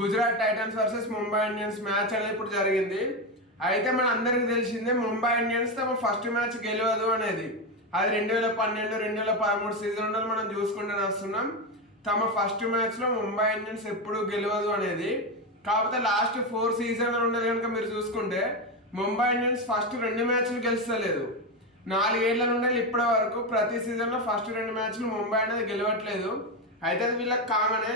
Gujarat Titans versus Mumbai Indians match అనేది ఇప్పుడు జరిగింది. అయితే మన అందరికి తెలిసిందే ముంబై ఇండియన్స్ తమ ఫస్ట్ మ్యాచ్ గెలవదు అనేది. అది 2012 2013 సీజన్లో మనం చూసుకుంటూ వస్తున్నాం. తమ ఫస్ట్ మ్యాచ్లో ముంబై ఇండియన్స్ ఎప్పుడు గెలవదు అనేది. కాకపోతే లాస్ట్ 4 సీజన్లు ఉండదు కనుక మీరు చూసుకుంటే ముంబై ఇండియన్స్ ఫస్ట్ 2 మ్యాచ్లు గెలుస్తలేదు. 4 ఏళ్ల నుండి ఇప్పటి వరకు ప్రతి సీజన్లో ఫస్ట్ 2 మ్యాచ్లు ముంబై అనేది గెలవట్లేదు. అయితే అది వీళ్ళకి కాగానే,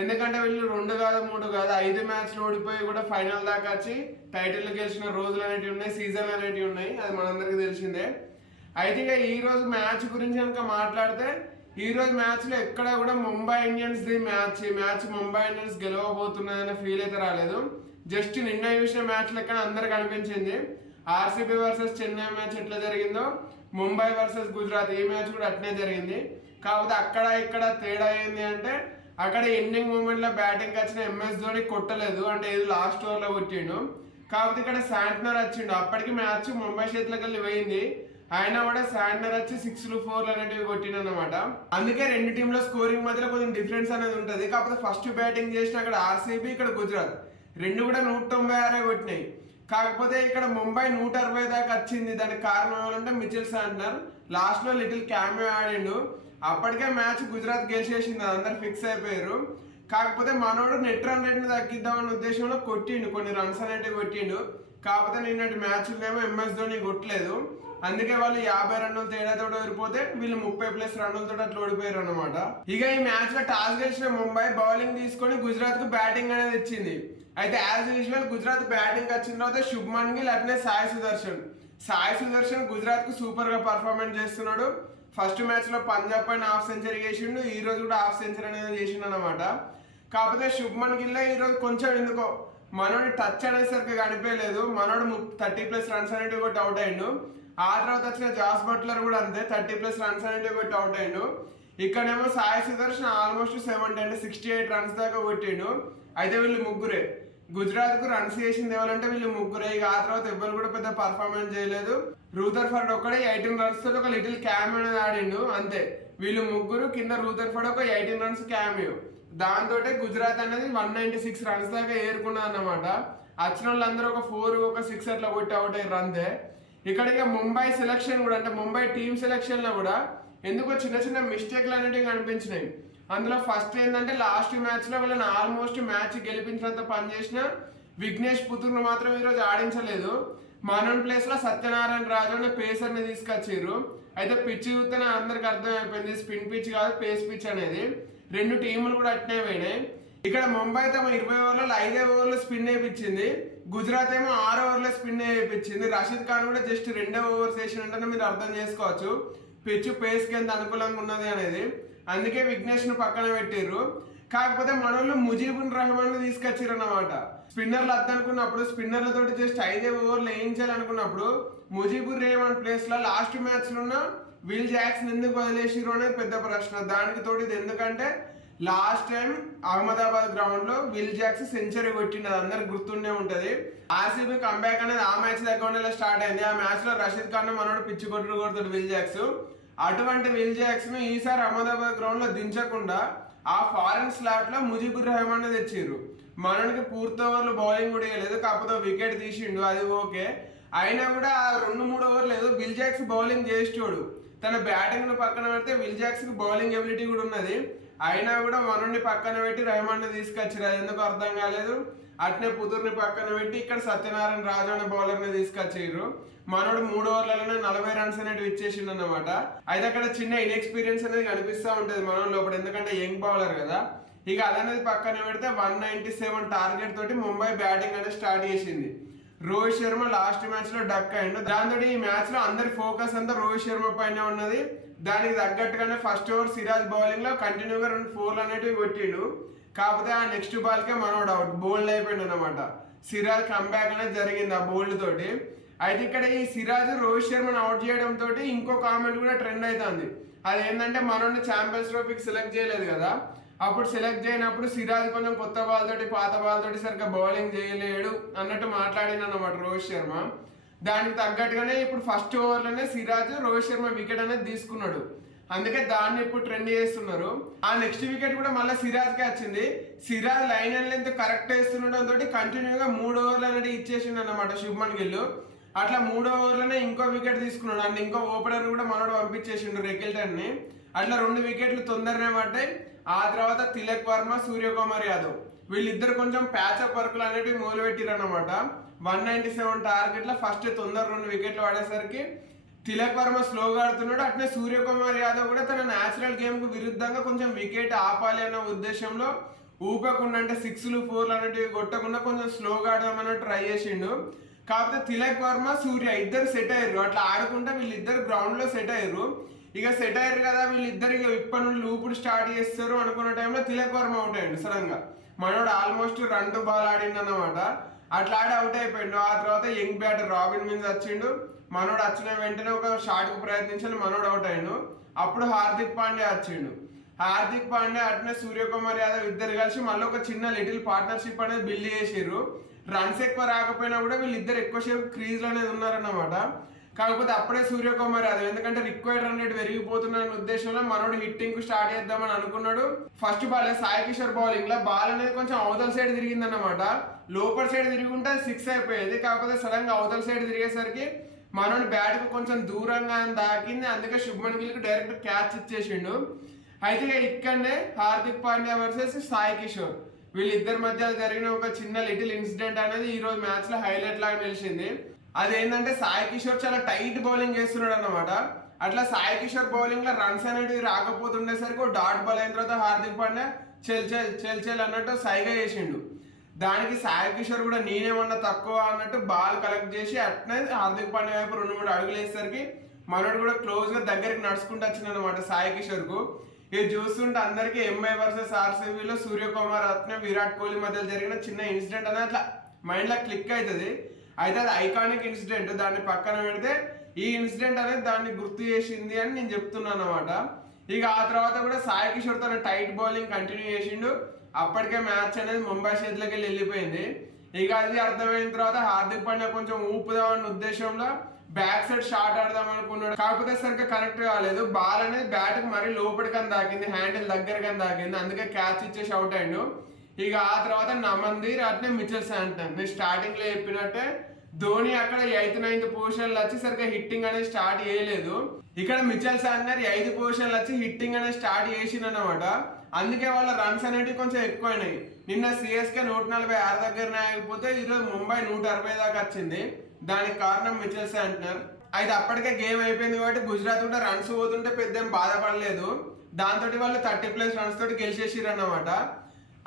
ఎందుకంటే వీళ్ళు 2 కాదు 3 కాదు 5 మ్యాచ్లు ఓడిపోయి కూడా ఫైనల్ దాకా వచ్చి టైటిల్ గెలిచిన రోజులు అనేటివి ఉన్నాయి, సీజన్లు అనేటివి ఉన్నాయి. అది మనందరికీ తెలిసిందే. అయితే ఇక ఈ రోజు మ్యాచ్ గురించి కనుక మాట్లాడితే, ఈ రోజు మ్యాచ్లో ఎక్కడ కూడా Mumbai Indians the match Mumbai Indians గెలవబోతున్నదనే ఫీల్ అయితే రాలేదు. జస్ట్ నిన్న చూసిన మ్యాచ్ లెక్క అందరికి అనిపించింది. ఆర్సీబీ వర్సెస్ చెన్నై మ్యాచ్ ఎట్లా జరిగిందో ముంబై వర్సెస్ గుజరాత్ ఈ మ్యాచ్ కూడా అట్నే జరిగింది. కాకపోతే అక్కడ ఇక్కడ తేడా ఏంది అంటే, అక్కడ ఎండింగ్ మూమెంట్ లో బ్యాటింగ్ వచ్చిన ఎంఎస్ ధోని కొట్టలేదు, అంటే ఇది లాస్ట్ ఓవర్ లో కొట్టిండు. కాకపోతే ఇక్కడ శాంట్నర్ వచ్చిండు. అప్పటికి మ్యాచ్ ముంబై చేతిలోకి వెళ్ళి పోయింది. ఆయన కూడా శాంట్నర్ వచ్చి 6లు 4లు అనేటివి కొట్టిండు అనమాట. అందుకే 2 టీంల స్కోరింగ్ మధ్యలో కొంచెం డిఫరెన్స్ అనేది ఉంటుంది. కాకపోతే ఫస్ట్ బ్యాటింగ్ చేసిన అక్కడ ఆర్సీబీ, ఇక్కడ గుజరాత్ 2 కూడా 196 కొట్టినాయి. కాకపోతే ఇక్కడ ముంబై 160 దాకా వచ్చింది. దానికి కారణం ఏమంటే మిచెల్ శాంట్నర్ లాస్ట్ లో లిటిల్ క్యామియో ఆడిండు. అప్పటికే మ్యాచ్ గుజరాత్ గెలిచేసింది, అందరు ఫిక్స్ అయిపోయారు. కాకపోతే మనోడు నెట్ రన్ రేట్ ని తగ్గిద్దామన్న ఉద్దేశంలో కొట్టిండు, కొన్ని రన్స్ అనేటివి కొట్టిండు. కాకపోతే నిన్నటి మ్యాచ్లేమో ఎంఎస్ ధోని కొట్టలేదు. అందుకే వాళ్ళు 50 రన్నుల తేడాతో ఓడిపోతే వీళ్ళు 30+ రన్నులతో అట్లా ఓడిపోయారు అనమాట. ఇక ఈ మ్యాచ్ లో టాస్ గెలిచిన ముంబై బౌలింగ్ తీసుకొని గుజరాత్ కు బ్యాటింగ్ అనేది ఇచ్చింది. అయితే యాజ్ యూజువల్ గుజరాత్ బ్యాటింగ్ వచ్చిన తర్వాత శుభ్మన్ గిల్ అట్నే సాయి సుదర్శన్ గుజరాత్ కు సూపర్ గా పర్ఫార్మెన్స్ చేస్తున్నాడు. ఫస్ట్ మ్యాచ్ లో పంజాబ్ పైన హాఫ్ సెంచరీ చేసిండు, ఈ రోజు కూడా హాఫ్ సెంచరీ అనేది చేసిండు అనమాట. కాకపోతే శుభ్మన్ గిల్ ఈ రోజు కొంచెం ఎందుకో మనోడి టచ్ అనేసరికి కనిపించలేదు. మనోడు 30+ రన్స్ అనేటివి కొట్టి అవుట్ అయ్యిండు. ఆ తర్వాత వచ్చిన జాస్ బట్లర్ కూడా అంతే 30+ రన్స్ అనేటివి కొట్టి అవుట్ అయ్యిండు. ఇక్కడేమో సాయి సుదర్శన్ ఆల్మోస్ట్ 70 అంటే 68 రన్స్ దాకా కొట్టిండు. అయితే వీళ్ళు ముగ్గురే గుజరాత్ కు రన్స్ చేసింది ఎవరంటే వీళ్ళు ముగ్గురే. ఇక ఆ తర్వాత ఎవరు కూడా పెద్ద పర్ఫార్మెన్స్ చేయలేదు. రూదర్ఫర్డ్ ఒక్కడే 18 రన్స్ తోటి ఒక లిటిల్ క్యామియో అనేది ఆడిండు అంతే. వీళ్ళు ముగ్గురు కింద రూదర్ఫర్డ్ ఒక 18 రన్స్ క్యామియో. దాంతో గుజరాత్ అనేది 196 రన్స్ దాకా ఏరుకున్నది అన్నమాట. వచ్చిన వాళ్ళందరూ ఒక 4 ఒక 6 అట్లా కొట్టి అవుట్ అయ్యారు అంతే. ఇక్కడ ఇక ముంబై సెలక్షన్ కూడా, అంటే ముంబై టీమ్ సెలక్షన్ లో కూడా ఎందుకో చిన్న మిస్టేక్లు అనేటివి కనిపించినాయి. అందులో ఫస్ట్ ఏంటంటే లాస్ట్ మ్యాచ్ లో వీళ్ళని ఆల్మోస్ట్ మ్యాచ్ గెలిపించినంత పనిచేసిన విఘ్నేష్ పుత్తూర్ను మాత్రం ఈరోజు ఆడించలేదు. మనోన్ ప్లేస్ లో సత్యనారాయణ రాజు అనే పేసర్ ని తీసుకొచ్చారు. అయితే పిచ్ చూస్తేనే అందరికి అర్థమైపోయింది, స్పిన్ పిచ్ కాదు పేస్ పిచ్ అనేది. 2 టీములు కూడా అట్నే పోయినాయి. ఇక్కడ ముంబై తమ 20 ఓవర్లలో 5 ఓవర్లు స్పిన్ వేయించింది. గుజరాత్ ఏమో 6 ఓవర్లో స్పిన్ వేయించింది. రషీద్ ఖాన్ కూడా జస్ట్ 2 ఓవర్స్ వేసినట్టు మీరు అర్థం చేసుకోవచ్చు పిచ్ పేస్ కి ఎంత అనుకూలంగా ఉన్నది అనేది. అందుకే విఘ్నేష్ ను పక్కన పెట్టిర్రు. కాకపోతే మనోళ్ళు ముజీబుర్ రహమాన్ ని తీసుకొచ్చారు అన్నమాట. స్పిన్నర్లు అద్దనుకున్నప్పుడు స్పిన్నర్లతో జస్ట్ 5 ఓవర్లు వేయించాలనుకున్నప్పుడు ముజీబుర్ రెహమాన్ ప్లేస్ లో లాస్ట్ మ్యాచ్ లో ఉన్న విల్ జాక్సన్ ఎందుకు వదిలేసిరు అనేది పెద్ద ప్రశ్న. దానికి తోడు ఇది ఎందుకంటే లాస్ట్ టైం అహ్మదాబాద్ గ్రౌండ్ లో విల్ జాక్స్ సెంచరీ కొట్టింది, అందరికి గుర్తుండే ఉంటది. ఆర్సీబీ కంబ్యాక్ అనేది ఆ మ్యాచ్ దగ్గర స్టార్ట్ అయింది. ఆ మ్యాచ్ లో రషీద్ ఖాన్ మనోడు పిచ్చి కొడుతాడు విల్ జాక్స్. అటువంటి విల్ జాక్స్ ను ఈసారి అహ్మదాబాద్ గ్రౌండ్ లో దించకుండా ఆ ఫారెన్ స్లాట్ లో ముజీబుర్ రెహమాన్ తెచ్చిర్రు. మనకి పూర్తి ఓవర్లు బౌలింగ్ కూడా వేయలేదు, కాకపోతే వికెట్ తీసిండు, అది ఓకే. అయినా కూడా 2-3 ఓవర్లు లేదు విల్ జాక్స్ బౌలింగ్ చేసేటోడు. తన బ్యాటింగ్ ను పక్కన పెడితే విల్ జాక్స్ కి బౌలింగ్ ఎబిలిటీ కూడా ఉన్నది. అయినా కూడా మనోడిని పక్కన పెట్టి రెహమాన్ ని తీసుకొచ్చారు, అది ఎందుకు అర్థం కాలేదు. అట్నే పుతూర్ని పక్కన పెట్టి ఇక్కడ సత్యనారాయణ రాజు అనే బౌలర్ ని తీసుకొచ్చారు. మనోడు 3 ఓవర్లలోనే 40 రన్స్ అనేవి ఇచ్చేసిండు అనమాట. అయితే అక్కడ చిన్న ఇన్ఎక్స్పీరియన్స్ అనేది కనిపిస్తూ ఉంటది మనం లోపల, ఎందుకంటే యంగ్ బౌలర్ కదా. ఇక అదనేది పక్కన పెడితే 197 టార్గెట్ తోటి ముంబై బ్యాటింగ్ అనేది స్టార్ట్ చేసింది. రోహిత్ శర్మ లాస్ట్ మ్యాచ్ లో డక్ అయ్యిండు. దాంతో ఈ మ్యాచ్ లో అందరి ఫోకస్ అంతా రోహిత్ శర్మ పైన ఉన్నది. దానికి తగ్గట్టుగానే ఫస్ట్ ఓవర్ సిరాజ్ బౌలింగ్ లో కంటిన్యూగా 2 4లు అనేటివి కొట్టిండు. కాకపోతే ఆ నెక్స్ట్ బాల్ కే మనోడు అవుట్, బోల్డ్ అయిపోయింది అనమాట. సిరాజ్ కంబ్యాక్ అనేది జరిగింది ఆ బోల్డ్ తోటి. అయితే ఇక్కడ ఈ సిరాజ్ రోహిత్ శర్మను అవుట్ చేయడం తోటి ఇంకో కామెంట్ కూడా ట్రెండ్ అవుతుంది. అదేంటంటే మనోడిని ఛాంపియన్స్ ట్రోఫీకి సెలెక్ట్ చేయలేదు కదా, అప్పుడు సెలెక్ట్ చేయనప్పుడు సిరాజ్ కొంచెం కొత్త బాల్ తోటి పాత బాల్ తోటి సరిగ్గా బౌలింగ్ చేయలేడు అన్నట్టు మాట్లాడిన అన్నమాట రోహిత్ శర్మ. దానికి తగ్గట్టుగానే ఇప్పుడు ఫస్ట్ ఓవర్లోనే సిరాజ్ రోహిత్ శర్మ వికెట్ అనేది తీసుకున్నాడు. అందుకే దాన్ని ఇప్పుడు ట్రెండ్ చేస్తున్నారు. ఆ నెక్స్ట్ వికెట్ కూడా మళ్ళీ సిరాజ్ కే వచ్చింది. Siraj line and length correct వేస్తుండడంతో కంటిన్యూగా 3 ఓవర్లు అనేది ఇచ్చేసిండు అన్నమాట శుభ్మన్ గిల్. అట్లా 3 ఓవర్లోనే ఇంకో వికెట్ తీసుకున్నాడు అండ్ ఇంకో ఓపెనర్ కూడా మనోడు పంపించేసిండు రెకిల్టన్ ని. అట్లా 2 వికెట్లు తొందరనే పడ్డాయి. ఆ తర్వాత తిలక్ వర్మ, సూర్యకుమార్ యాదవ్ వీళ్ళిద్దరు కొంచెం ప్యాచప్ వర్క్లు అనేవి మొదలుపెట్టిరు అనమాట. 197 టార్గెట్ల ఫస్ట్ తొందర 2 వికెట్లు పడేసరికి తిలక్ వర్మ స్లోగా ఆడుతున్నాడు. అట్నే సూర్యకుమార్ యాదవ్ కూడా తన న్యాచురల్ గేమ్ కు విరుద్ధంగా కొంచెం వికెట్ ఆపాలి అన్న ఉద్దేశంలో ఊపకుండా అంటే 6లు 4లు అనేటివి కొట్టకుండా కొంచెం స్లోగా ఆడదామని ట్రై చేసిండు. కాకపోతే తిలక్ వర్మ, సూర్య ఇద్దరు సెట్ అయ్యారు. అట్లా ఆడుకుంటే వీళ్ళిద్దరు గ్రౌండ్ లో సెట్ అయ్యారు. ఇక సెట్ అయ్యారు కదా వీళ్ళిద్దరు ఇక ఇప్పటి నుండి లూపుడు స్టార్ట్ చేస్తారు అనుకున్న టైంలో తిలక్ వర్మ అవుట్ అయ్యాడు సడన్ గా. మనోడు ఆల్మోస్ట్ రన్ టు బాల్ ఆడిండు అన్నమాట. అట్లా ఆడి అవుట్ అయిపోయిండు. ఆ తర్వాత యంగ్ బ్యాటర్ రాబిన్ మిన్స్ వచ్చిండు. మనోడు వచ్చిన వెంటనే ఒక షాట్ కు ప్రయత్నించాలి, మనోడు అవుట్ అయ్యిండు. అప్పుడు హార్దిక్ పాండ్యా వచ్చిండు. హార్దిక్ పాండ్యా అట్నే సూర్యకుమార్ యాదవ్ ఇద్దరు కలిసి మళ్ళీ ఒక చిన్న లిటిల్ పార్ట్నర్షిప్ అనేది బిల్డ్ చేసారు. రన్స్ ఎక్కువ రాకపోయినా కూడా వీళ్ళిద్దరు ఎక్కువసేపు క్రీజ్ లో అనేది ఉన్నారన్నమాట. కాకపోతే అప్పుడే సూర్యకుమార్ యాదవ్ ఎందుకంటే రిక్వైర్డ్ రన్ రేట్ పెరిగిపోతున్న ఉద్దేశంలో మనోడు హిట్టింగ్ కు స్టార్ట్ చేద్దామని అనుకున్నాడు. First ball Sai Kishore bowling లో బాల్ అనేది కొంచెం అవతల సైడ్ తిరిగింది అన్నమాట. లోపల సైడ్ తిరిగి ఉంటే 6 అయిపోయేది. కాకపోతే సడన్ గా అవతల సైడ్ తిరిగేసరికి మనోడు బ్యాట్ కు కొంచెం దూరంగా దాకింది. అందుకే శుభ్మన్ గిల్ కు డైరెక్ట్ క్యాచ్ ఇచ్చేసిండు. అయితే ఇక్కడనే హార్దిక్ పాండ్యా వర్సెస్ సాయి కిషోర్ వీళ్ళిద్దరి మధ్య జరిగిన ఒక చిన్న లిటిల్ ఇన్సిడెంట్ అనేది ఈ రోజు మ్యాచ్ లో హైలైట్ లాగా నిలిచింది. అదేంటంటే సాయి కిషోర్ చాలా టైట్ బౌలింగ్ చేస్తున్నాడు అన్నమాట. అట్లా సాయి కిషోర్ బౌలింగ్ లో రన్స్ అనేటివి రాకపోతుండేసరికి డాట్ బాల్ అయిన తర్వాత హార్దిక్ పాండ్యా చెల్ అన్నట్టు సైగా చేసిండు. దానికి సాయి కిషోర్ కూడా నేనేమన్నా తక్కువ అన్నట్టు బాల్ కలెక్ట్ చేసి అట్నే హార్దిక్ పాండ్యా వైపు 2-3 అడుగులు వేసేసరికి మనోడు కూడా క్లోజ్ గా దగ్గరికి నడుచుకుంటూ వచ్చింది అనమాట సాయి కిషోర్ కు. ఇది చూస్తుంటే అందరికి ఎంఐ వర్సెస్ ఆర్సీబీలో సూర్యకుమార్ అట్నే విరాట్ కోహ్లీ మధ్య జరిగిన చిన్న ఇన్సిడెంట్ అనేది అట్లా మైండ్ లో క్లిక్ అవుతుంది. అయితే అది ఐకానిక్ ఇన్సిడెంట్, దాన్ని పక్కన పెడితే ఈ ఇన్సిడెంట్ అనేది దాన్ని గుర్తు చేసింది అని నేను చెప్తున్నాను అనమాట. ఇక ఆ తర్వాత కూడా సాయి కిషోర్ తన టైట్ బౌలింగ్ కంటిన్యూ చేసిండు. అప్పటికే మ్యాచ్ అనేది ముంబై చేతిలోకి వెళ్ళిపోయింది. ఇక అది అర్థమైన తర్వాత హార్దిక్ పాండ్యా కొంచెం ఊపుదామన్న ఉద్దేశంలో బ్యాక్ సైడ్ షాట్ ఆడదాం అనుకున్నాడు. కాకపోతే సరిగ్గా కనెక్ట్ కాలేదు. బాల్ అనేది బ్యాట్ కి మరీ లోపలికని తాకింది, హ్యాండిల్ దగ్గరకని తాకింది. అందుకే క్యాచ్ ఇచ్చేసి అవుట్ అయ్యిండు. ఇక ఆ తర్వాత నమందీర్ అట్నే మిచెల్ శాంట్నర్ నేను స్టార్టింగ్ లో చెప్పినట్టే ధోని అక్కడ 8th 9th పొజిషన్లు వచ్చి సరిగ్గా హిట్టింగ్ అనేది స్టార్ట్ చేయలేదు. ఇక్కడ మిచెల్ శాంట్నర్ 5 పొజిషన్లు వచ్చి హిట్టింగ్ అనేది స్టార్ట్ చేసిందన్నమాట. అందుకే వాళ్ళ రన్స్ అనేవి కొంచెం ఎక్కువైనాయి. నిన్న సిఎస్కే 146 దగ్గరనే ఆగిపోతే ఈరోజు ముంబై 160 దాకా వచ్చింది. దానికి కారణం మిచెల్ శాంట్నర్. అయితే అప్పటికే గేమ్ అయిపోయింది కాబట్టి గుజరాత్ కూడా రన్స్ పోతుంటే పెద్ద పడలేదు. దాంతో వాళ్ళు 30+ రన్స్ తోటి గెలిచేసిర్రు అన్నమాట.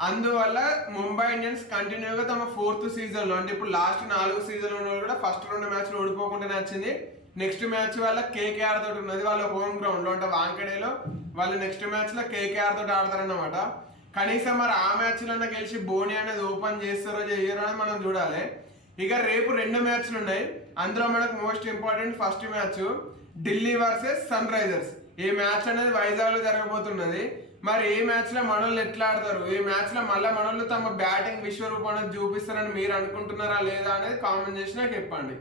అందువల్ల ముంబై ఇండియన్స్ కంటిన్యూగా తమ 4th సీజన్ లో అంటే ఇప్పుడు లాస్ట్ 4 సీజన్లో కూడా ఫస్ట్ 2 మ్యాచ్లు ఓడిపోకుండానే వచ్చింది. నెక్స్ట్ మ్యాచ్ వాళ్ళ కేకేఆర్ తోటి ఉన్నది వాళ్ళ హోమ్ గ్రౌండ్ లో అంటే వాంకడేలో. వాళ్ళు నెక్స్ట్ మ్యాచ్ లో కేకేఆర్ తోటి ఆడతారన్నమాట. కనీసం మరి ఆ మ్యాచ్ లో గెలిచి బోని అనేది ఓపెన్ చేస్తారో చేయరో అని మనం చూడాలి. ఇక రేపు 2 మ్యాచ్లు ఉన్నాయి. అందులో మనకు most important first match Delhi versus Sunrisers. ఈ మ్యాచ్ అనేది వైజాగ్ లో జరగబోతున్నది. మరి ఈ మ్యాచ్ లో మనోళ్ళు ఎట్లా ఆడతారు, ఈ మ్యాచ్ లో మళ్ళీ మనోళ్ళు తమ బ్యాటింగ్ విశ్వరూపాన్ని చూపిస్తారని మీరు అనుకుంటున్నారా లేదా అనేది కామెంట్ చేసి నాకు చెప్పండి.